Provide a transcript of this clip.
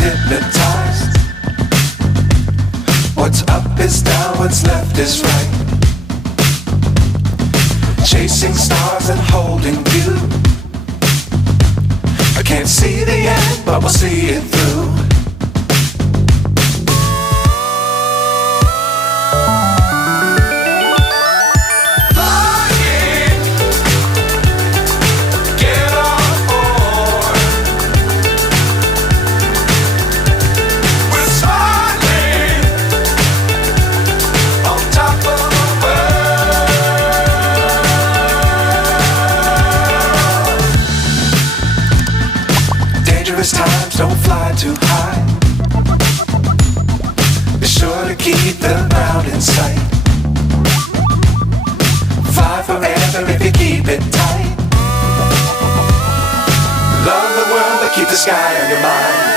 hypnotized. What's up is down, what's left is right. Chasing stars and holding you. I can't see the end, but we'll see it through. Times don't fly too high. Be sure to keep the ground in sight. Fly forever if you keep it tight. Love the world but keep the sky on your mind.